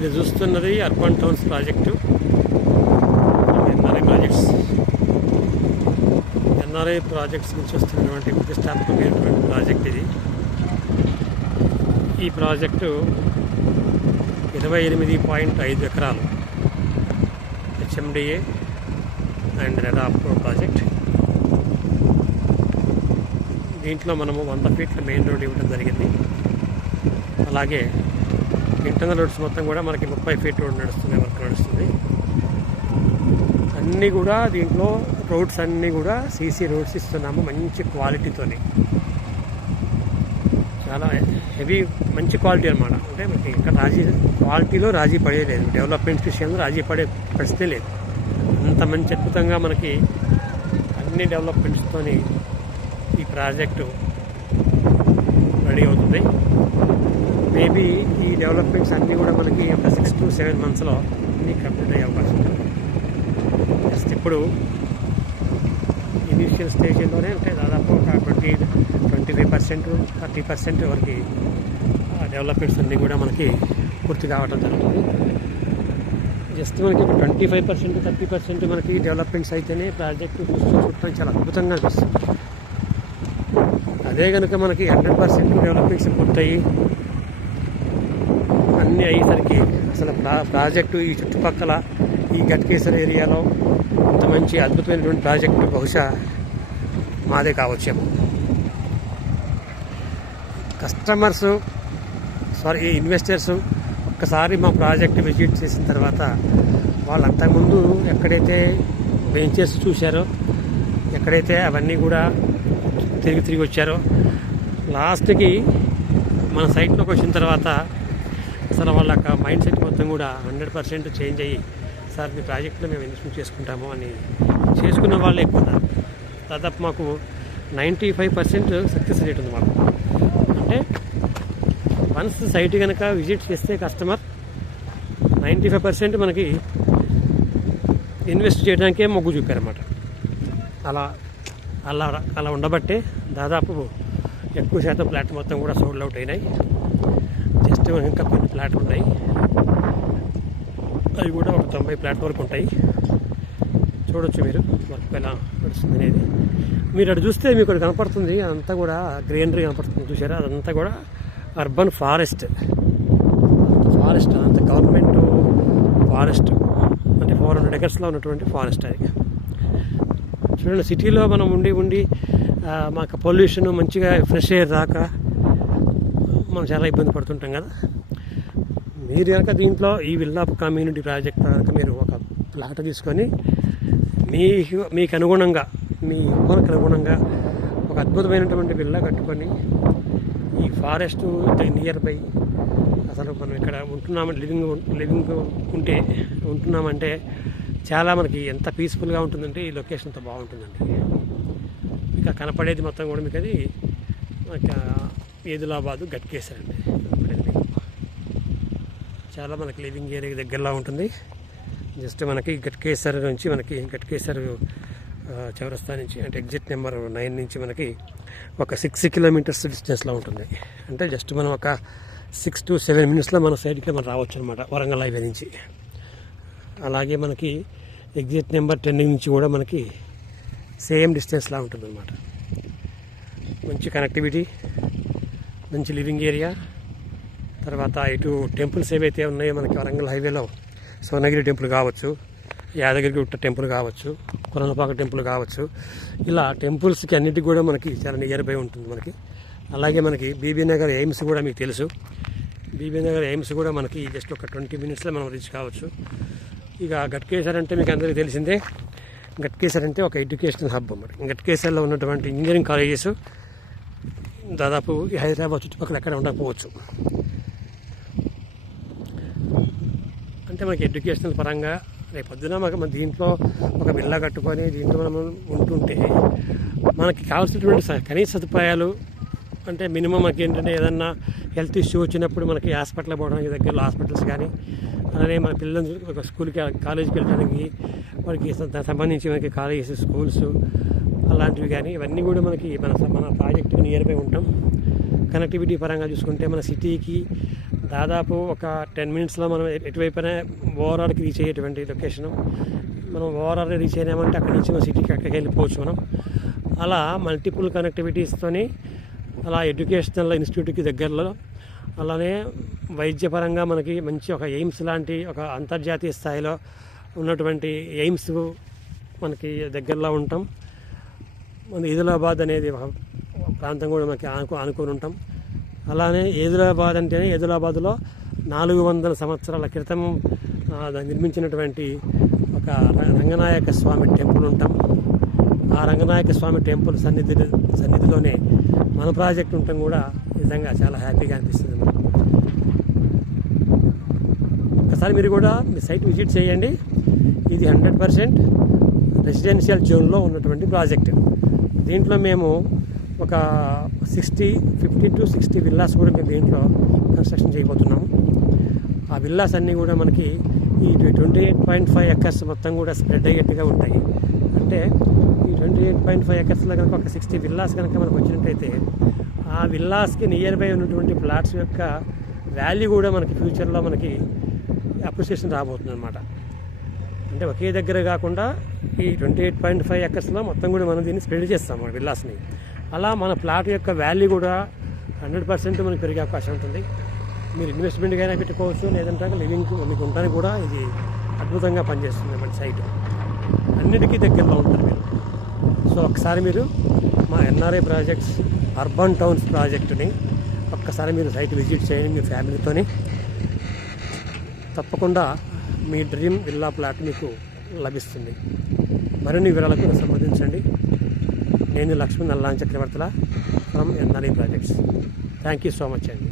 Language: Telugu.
మీరు చూస్తున్నది urban towns project, NRI projects నుంచి వస్తున్నటువంటి ప్రతిష్టాత్మకమైనటువంటి ప్రాజెక్ట్ ఇది. ఈ ప్రాజెక్టు 28.5 ఎకరాలు హెచ్ఎండిఏ అండ్ రెడాప్ ప్రాజెక్ట్. దీంట్లో మనము 100 ఫీట్ల మెయిన్ రోడ్ ఇవ్వడం జరిగింది. అలాగే ఇంటర్నల్ రోడ్స్ మొత్తం కూడా మనకి 30 ఫీట్ రోడ్ నడుస్తుంది, వర్క్ నడుస్తుంది. అన్నీ కూడా దీంట్లో రోడ్స్ అన్నీ కూడా సీసీ రోడ్స్ ఇస్తున్నాము, మంచి క్వాలిటీతోని. చాలా హెవీ మంచి క్వాలిటీ అనమాట. అంటే మనకి ఇక్కడ క్వాలిటీలో రాజీ పడేలేదు, డెవలప్మెంట్ విషయంలో రాజీ పడే పరిస్థితి లేదు. అంత మంచి అద్భుతంగా మనకి అన్ని డెవలప్మెంట్స్తోని ఈ ప్రాజెక్టు రెడీ అవుతుంది. మేబీ ఈ డెవలప్మెంట్స్ అన్నీ కూడా మనకి ఒక 6 to 7 monthsలో అన్నీ కంప్లీట్ అయ్యే అవకాశం ఉంటుంది. జస్ట్ ఇప్పుడు ఇనీషియల్ స్టేజ్లోనే అంటే దాదాపు ఒక 25% 30% వరకు డెవలప్మెంట్స్ అన్నీ కూడా మనకి పూర్తి కావడం జరుగుతుంది. జస్ట్ మనకి 25% 30% మనకి డెవలప్మెంట్స్ అయితేనే ప్రాజెక్టు చూడటం చాలా అద్భుతంగా అనిపిస్తుంది. అదే కనుక మనకి 100% డెవలప్మెంట్స్ పూర్తయి అన్నీ అయ్యేసరికి అసలు ప్రాజెక్టు ఈ చుట్టుపక్కల ఈ గట్కేసర్ ఏరియాలో ఇంత మంచి అద్భుతమైనటువంటి ప్రాజెక్టు బహుశా మాదే కావచ్చేమో. ఇన్వెస్టర్స్ ఒక్కసారి మా ప్రాజెక్ట్ విజిట్ చేసిన తర్వాత వాళ్ళు అంతకుముందు ఎక్కడైతే బెంచెస్ చూశారో, ఎక్కడైతే అవన్నీ కూడా తిరిగి వచ్చారో, లాస్ట్కి మన సైట్లోకి వచ్చిన తర్వాత అసలు వాళ్ళ మైండ్ సెట్ మొత్తం కూడా 100% చేంజ్ అయ్యి, సార్ మీ ప్రాజెక్ట్లో మేము ఇన్వెస్ట్మెంట్ చేసుకుంటాము అని చేసుకున్న వాళ్ళు ఎక్కువ. దాదాపు మాకు 95% సక్సెస్ రేట్ ఉంది మాకు. అంటే వన్స్ సైట్ కనుక విజిట్ చేస్తే కస్టమర్ 95% మనకి ఇన్వెస్ట్ చేయడానికే మొగ్గు చూపారన్నమాట. అలా ఉండబట్టే దాదాపు ఎక్కువ శాతం ప్లాట్ మొత్తం కూడా సోల్డ్ అవుట్ అయినాయి. జస్ట్ ఇంకా కొన్ని ప్లాట్లు ఉన్నాయి, అవి కూడా ఒక 90 ప్లాట్ వరకు ఉంటాయి. చూడొచ్చు మీరు వర్క్ ఎలా నడుస్తుంది అనేది. మీరు అటు చూస్తే మీకు ఇక్కడ కనపడుతుంది, అదంతా కూడా గ్రీనరీ కనపడుతుంది చూసారా. అదంతా కూడా అర్బన్ ఫారెస్ట్, అదంతా గవర్నమెంట్ ఫారెస్ట్. అంటే 400 acresలో ఉన్నటువంటి ఫారెస్ట్ అది. చూడండి, సిటీలో మనం ఉండి మాకు పొల్యూషన్ మంచిగా ఫ్రెష్ ఎయిర్ రాక మనం చాలా ఇబ్బంది పడుతుంటాం కదా. మీరు కనుక దీంట్లో ఈ విల్లా కమ్యూనిటీ ప్రాజెక్ట్ కనుక మీరు ఒక ప్లాట్ తీసుకొని మీకు అనుగుణంగా, మీ ఊరికి అనుగుణంగా ఒక అద్భుతమైనటువంటి విల్లా కట్టుకొని ఈ ఫారెస్ట్ నియర్ బై, అసలు మనం ఇక్కడ ఉంటున్నామంటే చాలా మనకి ఎంత పీస్ఫుల్గా ఉంటుందంటే ఈ లొకేషన్ అంత బాగుంటుందండి. మీకు కనపడేది మొత్తం కూడా మీకు అది ఏదిలాబాదు గట్కేసర్ అండి. చాలా మనకి లివింగ్ ఏరియా దగ్గరలో ఉంటుంది. జస్ట్ మనకి గట్కేసర్ నుంచి గట్కేసర్ చౌరస్తా నుంచి అంటే ఎగ్జిట్ నెంబర్ 9 నుంచి మనకి ఒక 6 kilometers డిస్టెన్స్లో ఉంటుంది. అంటే జస్ట్ మనం ఒక 6 to 7 minutesలో మన సైడ్కి మనం రావచ్చు అనమాట, వరంగల్ హైవే నుంచి. అలాగే మనకి ఎగ్జిట్ నెంబర్ 10 నుంచి కూడా మనకి సేమ్ డిస్టెన్స్లా ఉంటుంది అనమాట. మంచి కనెక్టివిటీ, మంచి లివింగ్ ఏరియా. తర్వాత ఇటు టెంపుల్స్ ఏవైతే ఉన్నాయో మనకి వరంగల్ హైవేలో స్వర్ణగిరి టెంపుల్ కావచ్చు, యాదగిరిగుట్ట టెంపుల్ కావచ్చు, కొరణపాక టెంపుల్ కావచ్చు, ఇలా టెంపుల్స్కి అన్నిటికీ కూడా మనకి చాలా నియర్ బై ఉంటుంది మనకి. అలాగే మనకి బీబీ నగర్ ఎయిమ్స్ కూడా మీకు తెలుసు. బీబీ నగర్ ఎయిమ్స్ కూడా మనకి జస్ట్ ఒక 20 minutesలో మనం రీచ్ కావచ్చు. ఇక గట్కేసర్ అంటే మీకు అందరికీ తెలిసిందే. గట్కేసర్ అంటే ఒక ఎడ్యుకేషనల్ హబ్ అన్నమాట. గట్కేసర్లో ఉన్నటువంటి ఇంజనీరింగ్ కాలేజెస్ దాదాపు హైదరాబాద్ చుట్టుపక్కల ఎక్కడ ఉండకపోవచ్చు. అంటే మనకి ఎడ్యుకేషనల్ పరంగా రేపొద్దున మన దీంట్లో ఒక విల్లా కట్టుకొని దీంట్లో మనం ఉంటుంటే మనకి కావాల్సినటువంటి కనీస సదుపాయాలు అంటే మినిమం మనకి ఏంటంటే ఏదన్నా హెల్త్ ఇష్యూ వచ్చినప్పుడు మనకి హాస్పిటల్ పోవడానికి దగ్గరలో హాస్పిటల్స్ కానీ, అలానే మన పిల్లలు ఒక స్కూల్కి కాలేజీకి వెళ్ళడానికి వారికి దానికి సంబంధించి మనకి కాలేజెస్ స్కూల్స్ అలాంటివి కానీ ఇవన్నీ కూడా మనకి మన ప్రాజెక్టుకి నియర్ బై ఉంటాం. కనెక్టివిటీ పరంగా చూసుకుంటే మన సిటీకి దాదాపు ఒక 10 మినిట్స్లో మనం ఎటువైపునే ఓవరాల్కి రీచ్ అయ్యేటువంటి లొకేషను. మనం ఓవరాల్ రీచ్ అయినామంటే అక్కడి నుంచి మన సిటీకి అక్కడికి వెళ్ళిపోవచ్చు మనం. అలా మల్టిపుల్ కనెక్టివిటీస్తోని అలా ఎడ్యుకేషనల్ ఇన్స్టిట్యూట్కి దగ్గరలో, అలానే వైద్యపరంగా మనకి మంచి ఒక ఎయిమ్స్ లాంటి ఒక అంతర్జాతీయ స్థాయిలో ఉన్నటువంటి ఎయిమ్స్ మనకి దగ్గరలో ఉంటాం. మన ఆదిలాబాద్ అనేది ఒక ప్రాంతం కూడా మనకి ఆనుకొని ఉంటాం. అలానే ఆదిలాబాద్ అంటేనే ఆదిలాబాద్లో 400 సంవత్సరాల క్రితం నిర్మించినటువంటి ఒక రంగనాయక స్వామి టెంపుల్ ఉంటాం. ఆ రంగనాయక స్వామి టెంపుల్ సన్నిధిలోనే మన ప్రాజెక్ట్ ఉండటం కూడా నిజంగా చాలా హ్యాపీగా అనిపిస్తుంది. ఒకసారి మీరు కూడా మీ సైట్ విజిట్ చేయండి. ఇది 100% రెసిడెన్షియల్ జోన్లో ఉన్నటువంటి ప్రాజెక్ట్. దీంట్లో మేము ఒక 50 to 60 విల్లాస్ కూడా మేము దీంట్లో కన్స్ట్రక్షన్ చేయబోతున్నాము. ఆ విల్లాస్ అన్నీ కూడా మనకి ఈ 28.5 ఎకర్స్ మొత్తం కూడా స్ప్రెడ్ అయ్యేట్టుగా ఉంటాయి. అంటే ఈ 28.5 ఎకర్స్లో కనుక ఒక 60 విల్లాస్ కనుక మనకు వచ్చినట్టయితే ఆ విల్లాస్కి నియర్ బై ఉన్నటువంటి ప్లాట్స్ యొక్క వాల్యూ కూడా మనకి ఫ్యూచర్లో మనకి అప్రిసియేషన్ రాబోతుంది అన్నమాట. అంటే ఒకే దగ్గర కాకుండా ఈ 28.5 ఎకర్స్లో మొత్తం కూడా మనం దీన్ని స్ప్రెడ్ చేస్తాము విల్లాస్ని. అలా మన ప్లాట్ యొక్క వాల్యూ కూడా 100% మనకి పెరిగే అవకాశం ఉంటుంది. మీరు ఇన్వెస్ట్మెంట్గా అయినా పెట్టుకోవచ్చు, లేదంటే లివింగ్ మీకు ఉండడానికి కూడా ఇది అద్భుతంగా పనిచేస్తుంది మన సైట్. అన్నిటికీ దగ్గరలో ఉంటారు మీరు. సో ఒకసారి మీరు మా ఎన్ఆర్ఐ ప్రాజెక్ట్స్ అర్బన్ టౌన్స్ ప్రాజెక్టుని ఒక్కసారి మీరు సైట్ విజిట్ చేయండి మీ ఫ్యామిలీతోని. తప్పకుండా మీ డ్రీమ్ విల్లా ప్లాట్ మీకు లభిస్తుంది. మరిన్ని వివరాలకు సంప్రదించండి. నేను Lakshman Nallan Chakravarthula from NRI projects. Thank you so much అండి.